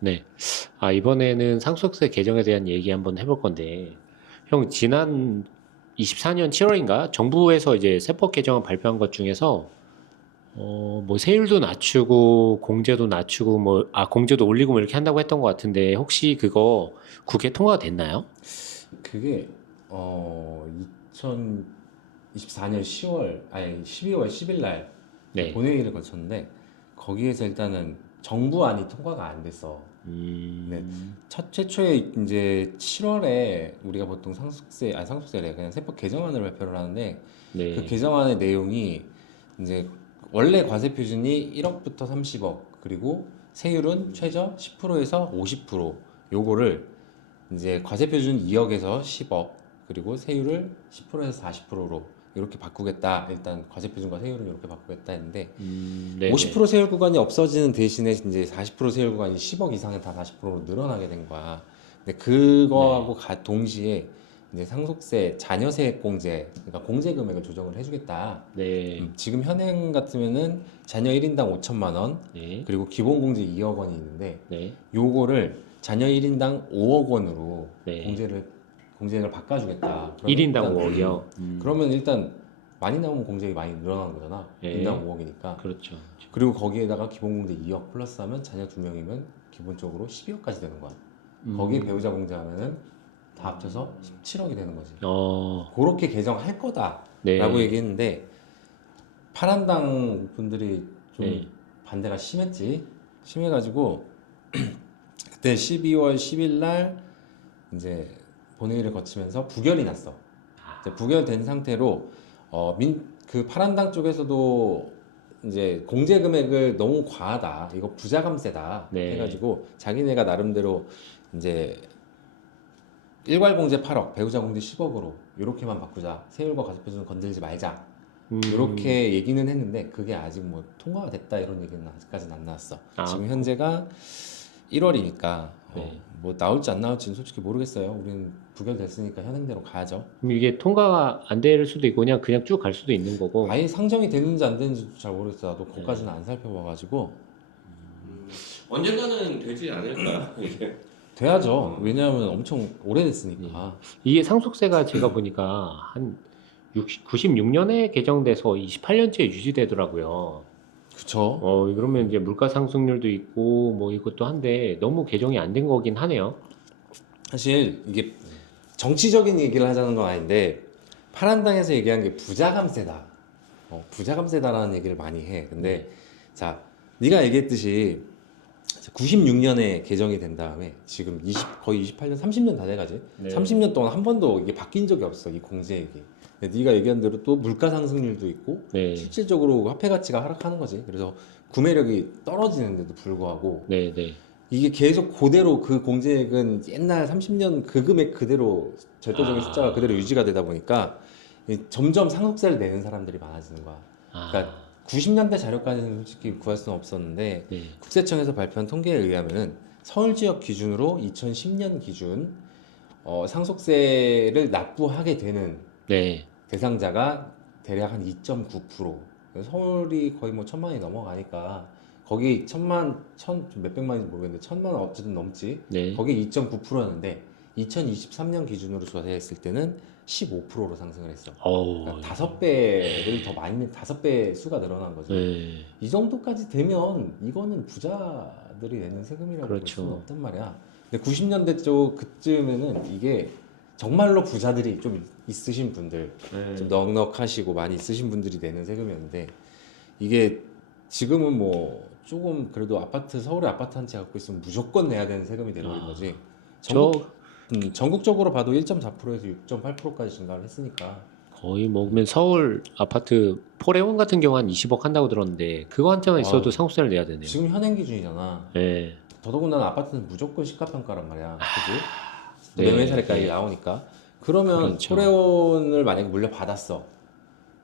네. 아, 이번에는 상속세 개정에 대한 얘기 한번 해볼 건데, 형, 지난 24년 7월인가? 정부에서 이제 세법 개정안 발표한 것 중에서, 뭐, 세율도 낮추고, 공제도 낮추고, 공제도 올리고 뭐 이렇게 한다고 했던 것 같은데, 혹시 그거 국회 통과가 됐나요? 그게 2024년 10월 아니 12월 10일 날 이제 네. 본회의를 거쳤는데 거기에서 일단은 정부안이 통과가 안 됐어. 네. 음, 첫 최초에 이제 7월에 우리가 보통 상속세래 그냥 세법 개정안을 발표를 하는데 그 네. 개정안의 내용이 이제 원래 과세 표준이 1억부터 30억 그리고 세율은 최저 10%에서 50% 요거를 이제 과세 표준 2억에서 10억 그리고 세율을 10%에서 40%로 이렇게 바꾸겠다. 일단 과세 표준과 세율을 이렇게 바꾸겠다 했는데 네네. 50% 세율 구간이 없어지는 대신에 이제 40% 세율 구간이 10억 이상은 다 40%로 늘어나게 된 거야. 근데 네. 그거하고 동시에 이제 상속세 자녀세액 공제, 그러니까 공제 금액을 조정을 해주겠다. 네. 지금 현행 같으면은 자녀 1인당 5천만 원, 네. 그리고 기본 공제 2억 원이 있는데 네. 요거를 자녀 1인당 5억 원으로 네. 공제를 바꿔주겠다. 그러면 1인당 일단 5억이요? 그러면 일단 많이 나오면 공제가 많이 늘어나는 거잖아. 네. 인당 5억이니까. 그렇죠. 그렇죠. 그리고 거기에다가 기본공제 2억 플러스 하면 자녀 2명이면 기본적으로 12억까지 되는 거야. 거기에 음, 배우자 공제하면은 다 합쳐서 17억이 되는 거지. 어, 그렇게 개정할 거다라고 네. 얘기했는데 파란당 분들이 네. 좀 반대가 심했지. 심해가지고 그때 12월 10일 날 이제 본회의를 거치면서 부결이 났어. 이제 부결된 상태로 그 파란당 쪽에서도 이제 공제 금액을 너무 과하다. 이거 부자 감세다. 네. 해가지고 자기네가 나름대로 이제 일괄 공제 8억, 배우자 공제 10억으로 이렇게만 바꾸자. 세율과 과세표준 건들지 말자. 음, 이렇게 얘기는 했는데 그게 아직 뭐 통과가 됐다 이런 얘기는 아직까지는 안 나왔어. 아, 지금 현재가 1월이니까 네. 뭐 나올지 안 나올지는 솔직히 모르겠어요. 우리는 부결됐으니까 현행대로 가야죠. 그럼 이게 통과가 안 될 수도 있고, 그냥 쭉 갈 수도 있는 거고, 아예 상정이 되는지 안 되는지도 잘 모르겠어. 나도 네. 그것까지는 안 살펴봐가지고 언젠가는 되지 않을까 이게. 돼야죠. 어. 왜냐하면 엄청 예. 오래됐으니까. 이게 상속세가 제가 보니까 한 96년에 개정돼서 28년째 유지되더라고요. 그쵸? 그러면 이제 물가 상승률도 있고, 뭐 이것도 한데, 너무 개정이 안 된 거긴 하네요. 사실 이게 정치적인 얘기를 하자는 건 아닌데 파란당에서 얘기한 게 부자 감세다. 부자 감세다라는 얘기를 많이 해. 네. 근데 자, 네가 얘기했듯이 96년에 개정이 된 다음에 지금 거의 28년, 30년 다 돼가지. 네. 30년 동안 한 번도 이게 바뀐 적이 없어, 이 공제액이. 근데 네가 얘기한 대로 또 물가 상승률도 있고 네. 실질적으로 화폐 가치가 하락하는 거지. 그래서 구매력이 떨어지는데도 불구하고 네. 네. 이게 계속 그대로 그 공제액은 옛날 30년 그 금액 그대로 절대적인 숫자가 그대로 아, 유지가 되다 보니까 점점 상속세를 내는 사람들이 많아지는 거야. 그러니까 아, 90년대 자료까지는 솔직히 구할 수는 없었는데 네. 국세청에서 발표한 통계에 의하면은 서울 지역 기준으로 2010년 기준 상속세를 납부하게 되는 네. 대상자가 대략 한 2.9%. 서울이 거의 뭐 천만이 넘어가니까 거기 좀 몇백만인지 모르겠는데 천만 원 어쨌든 넘지. 네. 거기 2.9%였는데 2023년 기준으로 조사했을 때는 15%로 상승을 했어. 그러니까 다섯 배를 더 많이, 5배 수가 늘어난 거지. 네. 이 정도까지 되면 이거는 부자들이 내는 세금이라고 볼 수는 그렇죠. 없단 말이야. 근데 90년대 쪽 그쯤에는 이게 정말로 부자들이 좀 있으신 분들, 좀 네. 넉넉하시고 많이 있으신 분들이 내는 세금이었는데 이게 지금은 뭐 조금 그래도 서울에 아파트 한 채 갖고 있으면 무조건 내야 되는 세금이 돼버린 아, 거지. 저 전국적으로 봐도 1.4%에서 6.8%까지 증가를 했으니까. 거의 뭐, 그러면 서울 아파트 포레온 같은 경우 한 20억 한다고 들었는데, 그거 한 채만 있어도 아, 상속세를 내야 되네요. 지금 현행 기준이잖아. 네. 더더군다나 아파트는 무조건 시가평가란 말이야. 그지? 또 네. 매매사례까지 네. 나오니까. 그러면 그렇죠. 토레온을 만약에 물려받았어.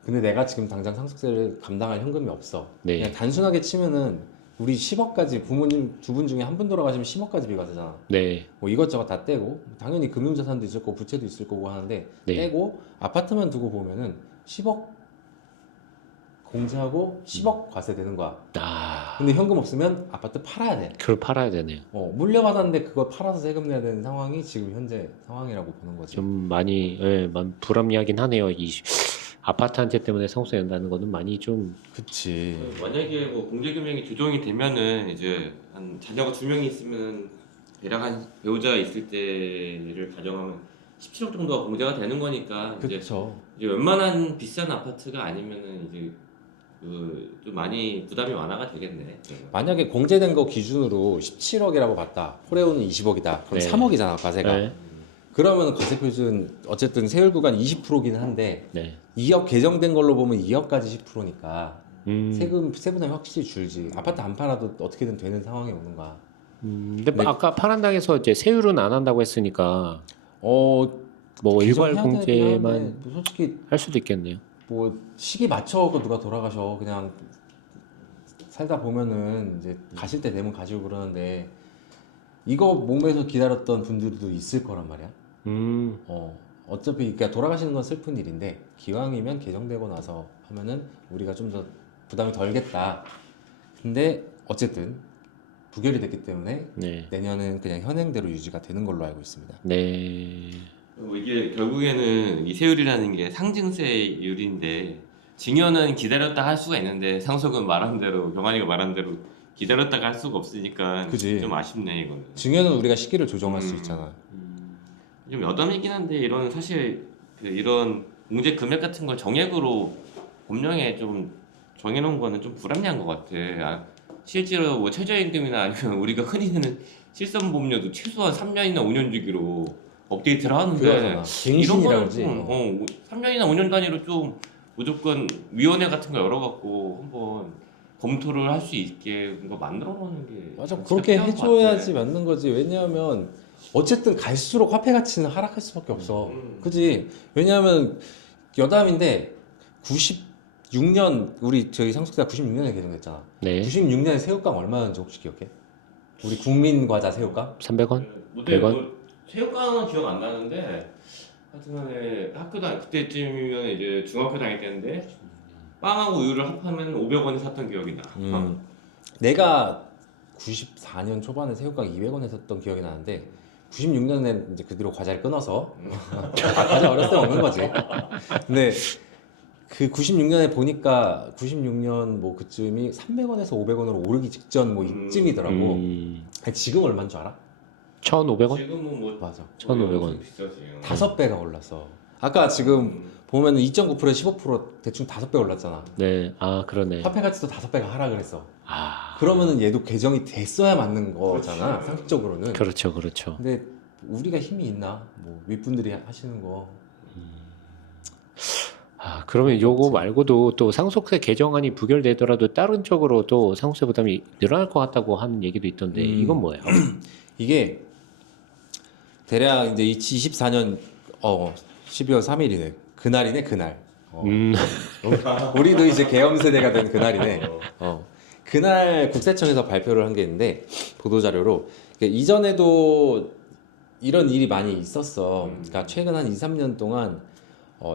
근데 내가 지금 당장 상속세를 감당할 현금이 없어. 그냥 네. 단순하게 치면은 우리 10억까지 부모님 두 분 중에 한 분 돌아가시면 10억까지 비과세잖아. 네. 뭐 이것저것 다 떼고 당연히 금융자산도 있을 거고 부채도 있을 거고 하는데 네. 떼고 아파트만 두고 보면은 10억 공제하고 10억 과세 되는 거야. 아, 근데 현금 없으면 아파트 팔아야 돼. 그걸 팔아야 되네요. 물려받았는데 그걸 팔아서 세금 내야 되는 상황이 지금 현재 상황이라고 보는 거지. 좀 많이 불합리하긴 하네요. 이 아파트 한 채 때문에 상속세 낸다는 거는 많이 좀 그치. 만약에 뭐 공제 금액이 조정이 되면은 이제 한 자녀가 2명이 있으면 대략 한 배우자 있을 때를 가정하면 17억 정도가 공제가 되는 거니까 이제 그쵸. 웬만한 비싼 아파트가 아니면은 이제 좀 많이 부담이 완화가 되겠네. 만약에 공제된 거 기준으로 17억이라고 봤다. 호레오는 20억이다. 그럼 네. 3억이잖아, 과세가. 네. 그러면 과세 표준 어쨌든 세율 구간 20%긴 한데 네. 2억 개정된 걸로 보면 2억까지 10%니까 음, 세부담이 확실히 줄지. 아파트 안 팔아도 어떻게든 되는 상황이 오는 거야. 근데 네. 아까 파란당에서 이제 세율은 안 한다고 했으니까 뭐 일괄 개정해야 되긴 한데 공제만 뭐 솔직히 할 수도 있겠네요. 뭐 시기 맞춰서 누가 돌아가셔. 그냥 살다 보면은 이제 가실 때 되면 가시고 그러는데 이거 몸에서 기다렸던 분들도 있을 거란 말이야. 어차피 그러니까 돌아가시는 건 슬픈 일인데 기왕이면 개정되고 나서 하면은 우리가 좀 더 부담이 덜겠다. 근데 어쨌든 부결이 됐기 때문에 네. 내년은 그냥 현행대로 유지가 되는 걸로 알고 있습니다. 네. 뭐 이게 결국에는 이 세율이라는 게 상징세율인데 증여는 기다렸다 할 수가 있는데 상속은 말한 대로 경환이가 말한 대로 기다렸다가 할 수가 없으니까 그지. 좀 아쉽네 이거는. 증여는 우리가 시기를 조정할 수 있잖아. 좀 여담이긴 한데 이런 사실 이런 공제 금액 같은 걸 정액으로 법령에 좀 정해놓은 거는 좀 불합리한 것 같아. 실제로 뭐 최저임금이나 아니면 우리가 흔히 듣는 실손보험료도 최소한 3년이나 5년 주기로 업데이트를 하는데 그러잖아. 이런 갱신이라고 거는 그러지. 좀 3년이나 5년 단위로 좀 무조건 위원회 같은 거 열어갖고 한번 검토를 할 수 있게 뭔가 만들어 놓는 게 맞아. 진짜 그렇게 필요한 것 해줘야지 같아. 맞는 거지. 왜냐하면 어쨌든 갈수록 화폐 가치는 하락할 수밖에 없어. 그지? 왜냐하면 여담인데 96년 우리 저희 상속세가 96년에 개정됐잖아. 네. 96년에 새우깡 얼마였는지 혹시 기억해? 우리 국민과자 새우깡? 300원? 근데 100원? 뭐 새우깡은 기억 안 나는데 하여튼간에 학교 다닐 그때쯤이면 이제 중학교 다닐 때인데 빵하고 우유를 합하면 500원에 샀던 기억이 나. 내가 94년 초반에 새우깡 200원에 샀던 기억이 나는데 96년에 이제 그 뒤로 과자를 끊어서 과자 어렸을 때 먹는 거지. 근데 그 96년에 보니까 96년 뭐 그쯤이 300원에서 500원으로 오르기 직전 뭐 이쯤이더라고. 지금 얼마인 줄 알아? 1,500원? 지금은 뭐 맞아. 1,500원. 비싸지. 5배가 올랐어. 아까 지금 보면은 2.9%에 15% 대충 5배 올랐잖아. 네. 아, 그러네. 화폐 가치도 5배가 하락을 했어. 아, 그러면은 얘도 개정이 됐어야 맞는 거잖아. 그렇지. 상식적으로는. 그렇죠. 그렇죠. 근데 우리가 힘이 있나? 뭐 윗분들이 하시는 거. 아, 그러면 요거 말고도 또 상속세 개정안이 부결되더라도 다른 쪽으로 또 상속세 부담이 늘어날 것 같다고 하는 얘기도 있던데 이건 뭐예요? 이게 대략 이제 2024년 12월 3일이네. 그날이네, 그날. 우리도 이제 계엄 세대가 된 그날이네. 그날 국세청에서 발표를 한 게 있는데 보도자료로 그러니까 이전에도 이런 일이 많이 있었어. 그러니까 최근 한 2, 3년 동안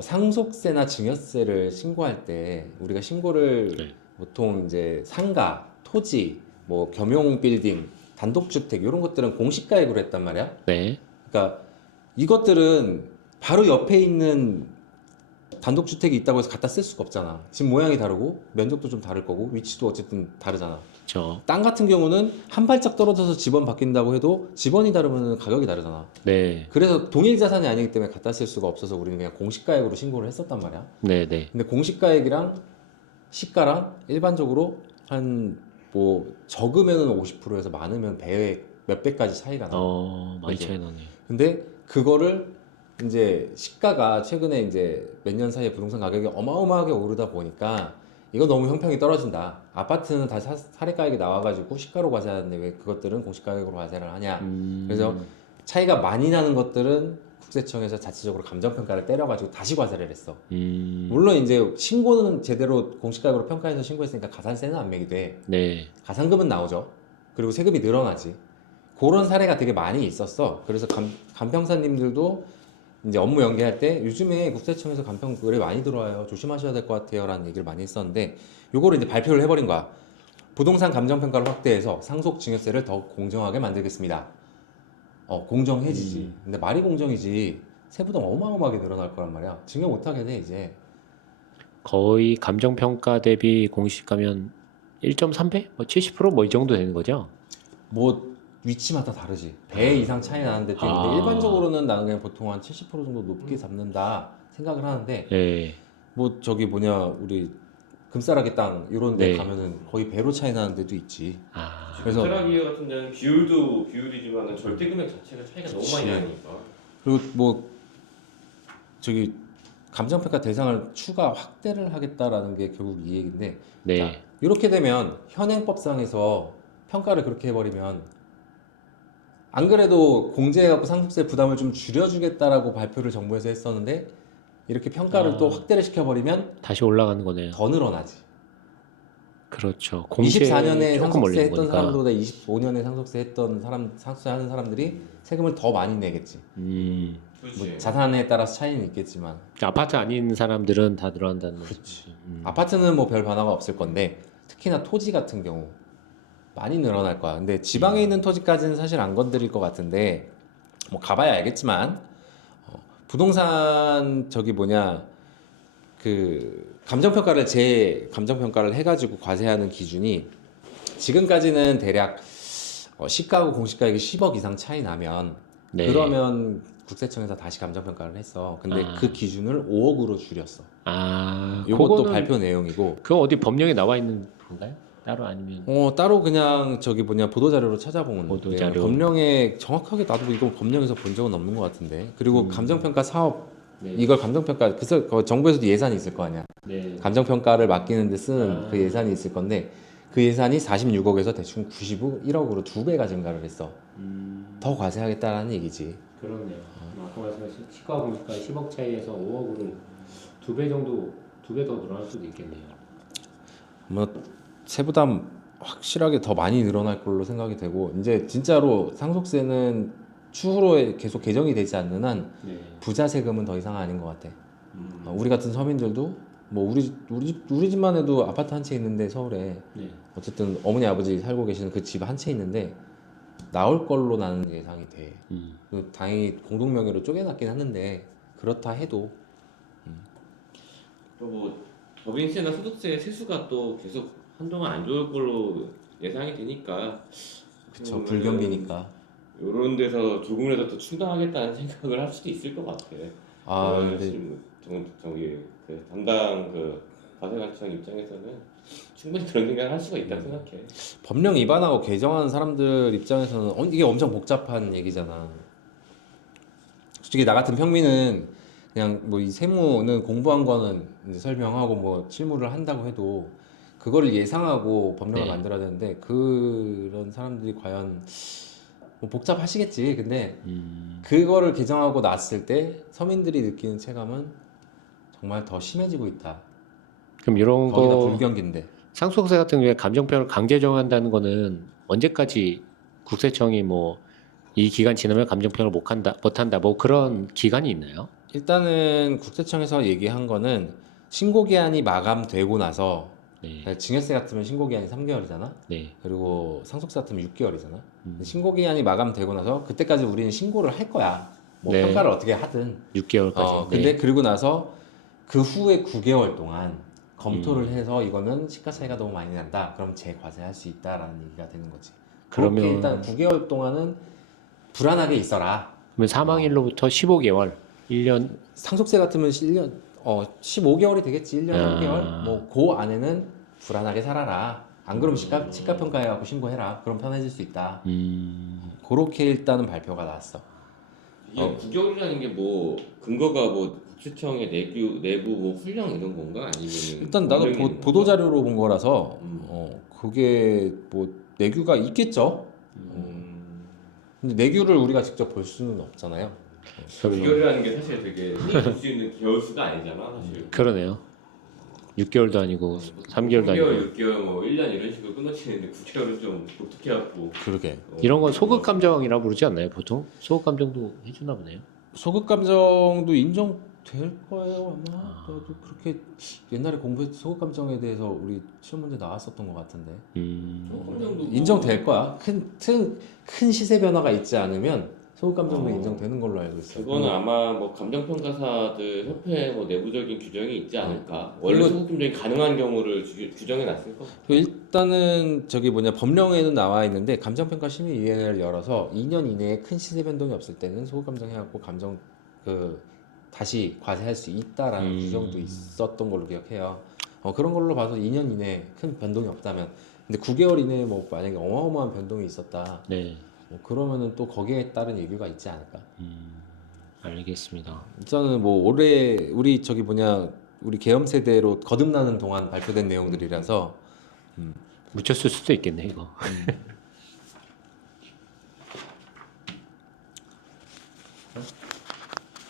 상속세나 증여세를 신고할 때 우리가 신고를 네. 보통 이제 상가, 토지, 뭐 겸용 빌딩, 단독주택 이런 것들은 공시가액으로 했단 말이야. 네. 그러니까 이것들은 바로 옆에 있는 단독주택이 있다고 해서 갖다 쓸 수가 없잖아. 집 모양이 다르고 면적도 좀 다를 거고 위치도 어쨌든 다르잖아. 저, 땅 같은 경우는 한 발짝 떨어져서 집원 바뀐다고 해도 집원이 다르면 가격이 다르잖아. 네. 그래서 동일 자산이 아니기 때문에 갖다 쓸 수가 없어서 우리는 그냥 공시가액으로 신고를 했었단 말이야. 네, 네. 근데 공시가액이랑 시가랑 일반적으로 한 뭐 적으면은 50%에서 많으면 배 몇 배까지 차이가 나. 많이 그죠? 차이 나네. 근데 그거를 이제 시가가 최근에 이제 몇 년 사이에 부동산 가격이 어마어마하게 오르다 보니까 이거 너무 형평이 떨어진다. 아파트는 다 사례가액이 나와가지고 시가로 과세하는데 왜 그것들은 공시가격으로 과세를 하냐. 그래서 차이가 많이 나는 것들은 국세청에서 자체적으로 감정평가를 때려가지고 다시 과세를 했어. 물론 이제 신고는 제대로 공시가격으로 평가해서 신고했으니까 가산세는 안 매게 돼. 네. 가산금은 나오죠. 그리고 세금이 늘어나지. 그런 사례가 되게 많이 있었어. 그래서 간평사님들도 이제 업무 연계할 때 요즘에 국세청에서 간평 의뢰 많이 들어와요. 조심하셔야 될 것 같아요. 라는 얘기를 많이 했었는데 요거를 이제 발표를 해버린 거야. 부동산 감정평가를 확대해서 상속증여세를 더 공정하게 만들겠습니다. 공정해지지. 근데 말이 공정이지 세부담 어마어마하게 늘어날 거란 말이야. 증여 못하게 돼 이제. 거의 감정평가 대비 공시가면 1.3배? 뭐 70%? 이 정도 되는 거죠? 뭐 위치마다 다르지. 배 이상 차이 나는 데도 있는데 아. 일반적으로는 나는 그냥 보통 한 70% 정도 높게 잡는다 생각을 하는데 예. 뭐 저기 뭐냐 우리 금싸라기 땅 이런 데 네. 가면은 거의 배로 차이 나는 데도 있지. 아, 그래서- 사라기 같은 데는 비율이지만은 절대 금액 자체가 차이가 너무 많이 그치. 나니까. 그리고 뭐 저기 감정평가 대상을 추가 확대를 하겠다라는 게 결국 이 얘기인데 네. 자, 이렇게 되면 현행법상에서 평가를 그렇게 해버리면 안 그래도 공제해갖고 상속세 부담을 좀 줄여주겠다라고 발표를 정부에서 했었는데 이렇게 평가를 또 확대를 시켜버리면 다시 올라가는 거네요. 더 늘어나지. 그렇죠. 공시에 24년에 조금 상속세 올리는 했던 거니까. 사람보다 25년에 상속세 했던 사람, 상속세 하는 사람들이 세금을 더 많이 내겠지. 뭐 그렇지. 자산에 따라서 차이는 있겠지만 아파트 아닌 사람들은 다 늘어난다는 그렇지. 거죠. 아파트는 뭐 별 변화가 없을 건데 특히나 토지 같은 경우 많이 늘어날 거야. 근데 지방에 있는 토지까지는 사실 안 건드릴 것 같은데 뭐 가봐야 알겠지만 부동산 저기 뭐냐 그 감정평가를 감정평가를 해가지고 과세하는 기준이 지금까지는 대략 시가하고 공시가액이 10억 이상 차이 나면 네. 그러면 국세청에서 다시 감정평가를 했어. 근데 아. 그 기준을 5억으로 줄였어. 아, 이것도 그거는- 발표 내용이고 그거 어디 법령에 나와 있는 건가요? 따로 아니면 따로 그냥 저기 뭐냐 보도자료로 찾아보면 보도자료. 돼요. 법령에 정확하게 나도 이거 법령에서 본 적은 없는 것 같은데 그리고 감정평가 사업 네. 이걸 감정평가 그래서 정부에서도 예산이 있을 거 아니야. 네. 감정평가를 맡기는 데 쓰는 아. 그 예산이 있을 건데 그 예산이 46억에서 대충 91억으로 2배가 증가를 했어. 더 과세하겠다라는 얘기지. 그렇네요. 아까 말씀하신 시가 공시가 10억 차이에서 5억으로 2배 정도 2배 더 늘어날 수도 있겠네요. 뭐 세부담 확실하게 더 많이 늘어날 걸로 생각이 되고 이제 진짜로 상속세는 추후로 계속 개정이 되지 않는 한 네. 부자 세금은 더 이상 아닌 것 같아. 우리 같은 서민들도 뭐 우리 집만 해도 아파트 한 채 있는데 서울에 네. 어쨌든 어머니 아버지 살고 계시는 그 집 한 채 있는데 나올 걸로 나는 예상이 돼. 그리고 다행히 공동 명의로 쪼개놨긴 하는데 그렇다 해도 또 뭐 법인세나 소득세 세수가 또 계속 한동안 안 좋을 걸로 예상이 되니까. 그쵸 불경기니까. 이런 데서 조금이라도 더 충당하겠다는 생각을 할 수도 있을 것 같아. 근데 지금 저기 그 담당 그 과세관청 입장에서는 충분히 그런 생각을 할 수가 있다고 생각해. 법령 위반하고 개정하는 사람들 입장에서는 이게 엄청 복잡한 얘기잖아. 솔직히 나 같은 평민은 그냥 뭐 이 세무는 공부한 거는 이제 설명하고 뭐 실무를 한다고 해도 그거를 예상하고 법령을 네. 만들어야 되는데 그런 사람들이 과연 뭐 복잡하시겠지. 근데 그거를 개정하고 났을 때 서민들이 느끼는 체감은 정말 더 심해지고 있다. 그럼 이런 거기다 거 불경기인데. 상속세 같은 경우에 감정평을 강제 정한다는 거는 언제까지 국세청이 뭐 이 기간 지나면 감정평을 못한다 뭐 그런 기간이 있나요? 일단은 국세청에서 얘기한 거는 신고 기한이 마감되고 나서 네. 증여세 같으면 신고 기한이 3개월이잖아. 네. 그리고 상속세 같으면 6개월이잖아. 신고 기한이 마감되고 나서 그때까지 우리는 신고를 할 거야. 뭐 네. 평가를 어떻게 하든. 6개월까지. 근데 그리고 나서 그 후에 9개월 동안 검토를 해서 이거는 시가 차이가 너무 많이 난다. 그럼 재과세할 수 있다라는 얘기가 되는 거지. 그렇게 그러면- 일단 9개월 동안은 불안하게 있어라. 그러면 사망일로부터 15개월, 1년 상속세 같으면 1년 15개월이 되겠지. 1년 아. 3개월. 뭐 그 안에는 불안하게 살아라. 안 그러면 시가 평가해 갖고 신고해라. 그럼 편해질 수 있다. 그렇게 일단은 발표가 나왔어. 이게 9개월이라는 게 뭐 근거가 뭐 국세청의 내부 뭐 훈령 이런 건가 아니면 일단 나도 보도 자료로 본 거라서 그게 뭐 내규가 있겠죠. 근데 내규를 우리가 직접 볼 수는 없잖아요. 9개월이라는 게 사실 되게 흔히 볼 수 있는 개월수가 아니잖아 사실. 그러네요. 6개월도 아니고 3개월도 3개월, 아니고 6개월, 뭐 1년 이런 식으로 끊어지는데 9개월은 좀 독특해갖고. 그러게. 이런 건 소극 감정이라 부르지 않나요? 보통 소극 감정도 해주나 보네요. 소극 감정도 인정될 될 거예요 아마. 나도 그렇게 옛날에 공부했 소극 감정에 대해서 우리 시험 문제 나왔었던 것 같은데. 조금 정도 인정될 거야. 큰 시세 변화가 있지 않으면 소극 감정도 인정되는 걸로 알고 있어요. 그거는 아마 뭐 감정평가사들 협회 뭐 내부적인 규정이 있지 않을까. 원래 그리고- 소극 감정이 가능한 경우를 규정해 놨을 거. 일단은 저기 뭐냐 법령에는 나와 있는데 감정평가 심의위원회를 열어서 2년 이내에 큰 시세 변동이 없을 때는 소극 감정 해갖고 감정 다시 과세할 수 있다라는 규정도 있었던 걸로 기억해요. 그런 걸로 봐서 2년 이내에 큰 변동이 없다면, 근데 9개월 이내에 뭐 만약에 어마어마한 변동이 있었다, 네. 뭐 그러면은 또 거기에 따른 예규가 있지 않을까. 알겠습니다. 일단은 뭐 올해 우리 저기 뭐냐 우리 계엄 세대로 거듭나는 동안 발표된 내용들이라서 묻혔을 수도 있겠네 이거.